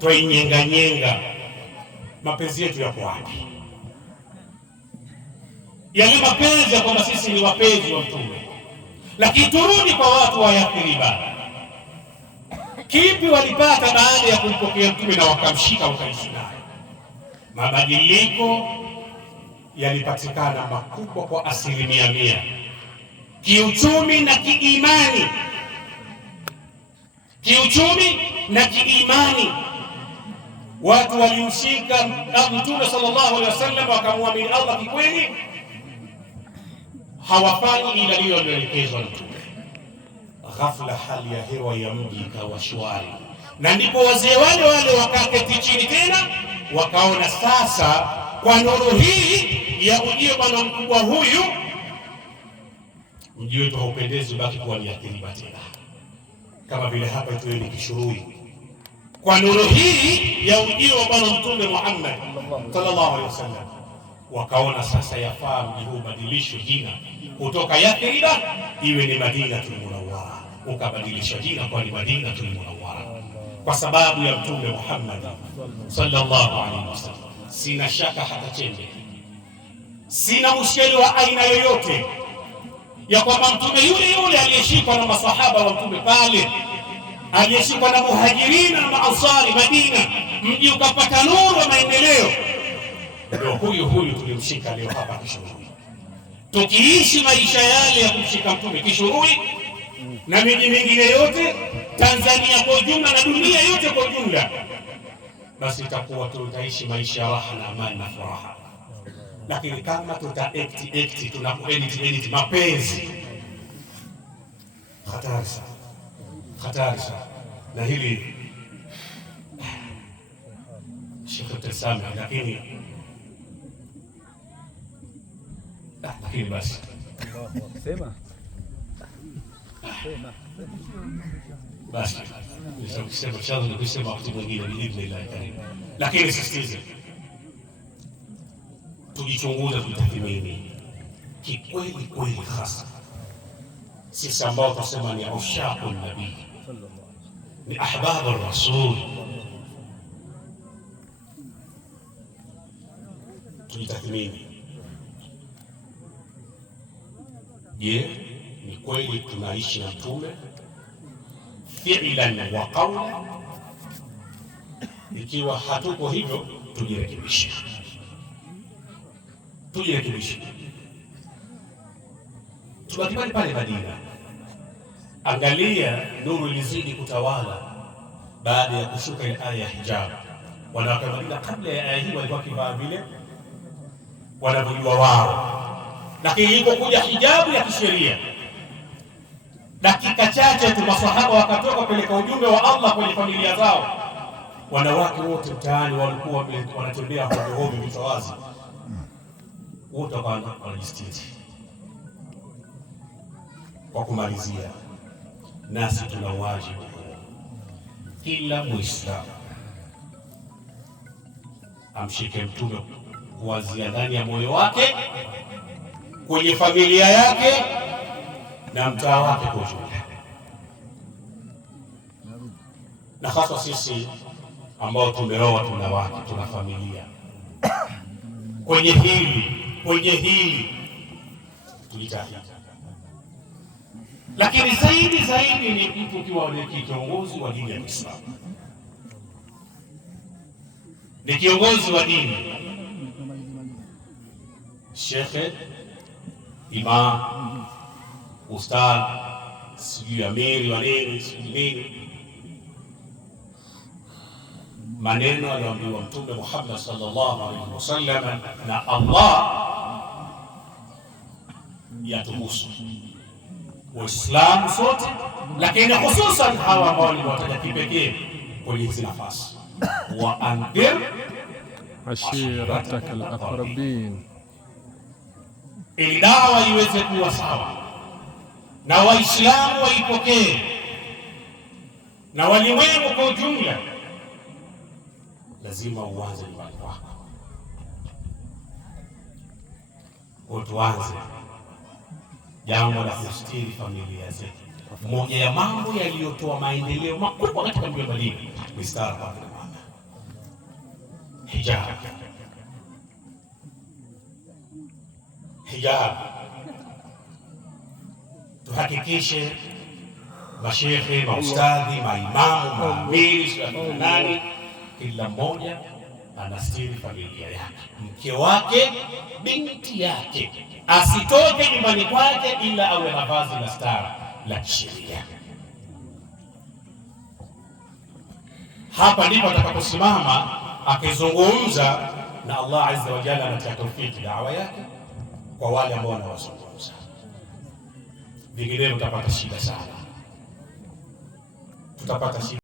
twainyenga, mapenzi yetu yako wapi? Yale mapenzi ya kwamba sisi ni wapenzi wa Mtume. Lakini turudi kwa watu wa Yathriba. Kipi walipata baada ya kumpokea Mtume na wakamshika wakaishi naye? Mabadiliko yalipatikana makubwa kwa 100%, kiuchumi na kiimani. Kiuchumi na kiimani, watu walimshika Mtume sallallahu alaihi wasallam wakamwamini Allah kikweli, hawafanyi ila lile walioelekezwa na Mtume. Ghafla hali ya hewa ya mji ikawa shwari, na ndipo wazee wale wakaketi chini tena, wakaona sasa kwa nuru hii ya ujio bwana mkubwa huyu, mji wetu haupendezi baki kuwa ni Yathriba tena, kama vile hapa tueni Kishuruyi. Kwa nuru hii ya ujio wa bwana Mtume Muhammad sallallahu alaihi wasallam, wakaona sasa yafaa mji huu badilishwe jina kutoka Yathriba iwe ni Madinatul Munawwara. Ukabadilisha jina kwa ni Madinatul Munawwara kwa sababu ya Mtume Muhammad sallallahu alaihi wasallam. Sina shaka hata chembe, sina mushkeli wa aina yoyote ya kwamba Mtume yule aliyeshikwa na masahaba wa Mtume pale, aliyeshikwa na muhajirina na maansari Madina, mji ukapata nuru wa maendeleo, ndio huyu tulimshika leo hapa Kishuruyi. Tukiishi maisha yale ya kumshika Mtume Kishuruyi na miji mingine yote Tanzania kwa ujumla na dunia yote kwa ujumla, basi itakuwa tutaishi maisha ya raha na amani na furaha. Lakini kama tuta tunakuedit mapenzi, hatari sana. Na hili Sheikh Tasami, lakini basi sema basi nisema chanzo ni kusema wakati mwingine biidhnillah karim. Lakini sisitize tujichunguza, tutathmini kikweli, hasa sisi ambao tunasema ni ushaqul nabii, ni ahbabur rasul, tujitathmini. Je, ni kweli tunaishi na Mtume fi'lan wa qawlan? Ikiwa hatuko hivyo, tujirekebishe. Tubaki pale Madina. Angalia nuru ilizidi kutawala baada ya kushuka ile aya ya hijab. Wanawake wa Madina kabla ya aya hii walikuwa kivaa vile wanavyojua wao, lakini ilipokuja hijabu ya kisheria, dakika chache tu masahaba wakatoka kupeleka ujumbe wa Allah kwenye familia zao. Wanawake wote mtaani walikuwa wanatembea hovyo vichwa wazi, wote wanajistiri. Kwa kumalizia, nasi tuna wajibu, kila Muislamu amshike Mtume kuanzia ndani ya moyo wake, kwenye familia yake na mtaa wake kwa ujumla, na hasa sisi ambao tumeoa, tuna wake, tuna familia. Kwenye hili tujitahidi. Lakini zaidi ni mtu ukiwa ni kiongozi wa dini ya Kiislamu, ni kiongozi wa dini, shekhe, imam, ustadh, sijui amiri wa nini, sijui nini. Maneno aliyoambiwa Mtume Muhammad sallallahu alaihi wasallam na Allah yatuhusu Waislamu sote, lakini hususan hawa ambao wataja kipekee kwenye hizi nafasi. Wa andhir ashiratak al-aqrabin, ili dawa iweze kuwa sawa na Waislamu waipokee na walimwengu kwa ujumla, lazima uanze nyumbani kwako. Tuanze jambo la kustiri familia zetu. Moja ya mambo yaliyotoa maendeleo makubwa katika mji wa Madina ni stara kwa kina mama. hijab. Hijab, tuhakikishe mashekhe, maustadhi, maimamu, maamiri, nani, kila mmoja anastiri familia yake, mke wake, binti yake, asitoke nyumbani kwake ila awe na vazi la stara la kisheria. Hapa ndipo atakaposimama akizungumza na Allah azza wa jalla, anatia taufiki dawa yake kwa wale ambao wanawazungumza, vinginevyo tutapata shida sana, tutapata shida.